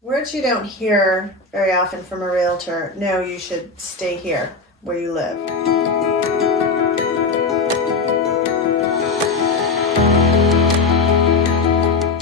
Words you don't hear very often from a realtor: no, you should stay here where you live.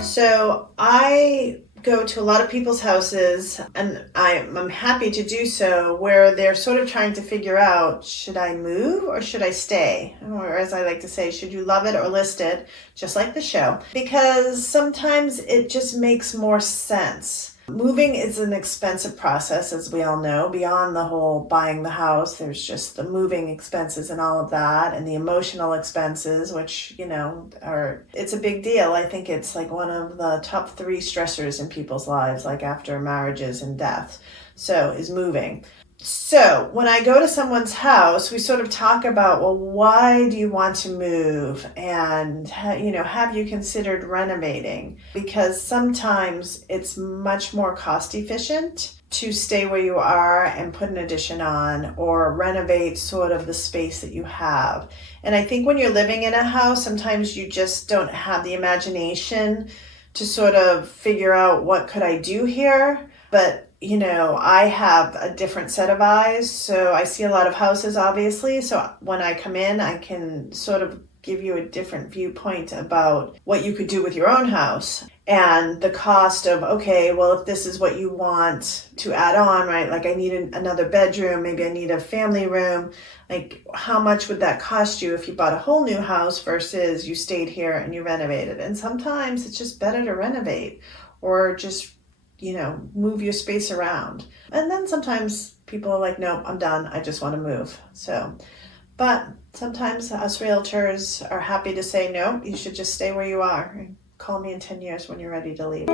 So I go to a lot of people's houses, and I'm happy to do so, where they're sort of trying to figure out, should I move or should I stay? Or as I like to say, should you love it or list it, just like the show? Because sometimes it just makes more sense. Moving is an expensive process, as we all know. Beyond the whole buying the house, there's just the moving expenses and all of that, and the emotional expenses, which, it's a big deal. I think it's like one of the top 3 stressors in people's lives, like after marriages and death. So is moving. So when I go to someone's house, we sort of talk about, well, why do you want to move? And, have you considered renovating? Because sometimes it's much more cost efficient to stay where you are and put an addition on, or renovate sort of the space that you have. And I think when you're living in a house, sometimes you just don't have the imagination to sort of figure out, what could I do here? But I have a different set of eyes, so I see a lot of houses, obviously. So when I come in, I can sort of give you a different viewpoint about what you could do with your own house and the cost of, okay, well, if this is what you want to add on, right? Like I need another bedroom, maybe I need a family room. Like how much would that cost you if you bought a whole new house versus you stayed here and you renovated? And sometimes it's just better to renovate or just move your space around. And then sometimes people are like, no, I'm done. I just want to move. But sometimes us realtors are happy to say, no, you should just stay where you are. Call me in 10 years when you're ready to leave.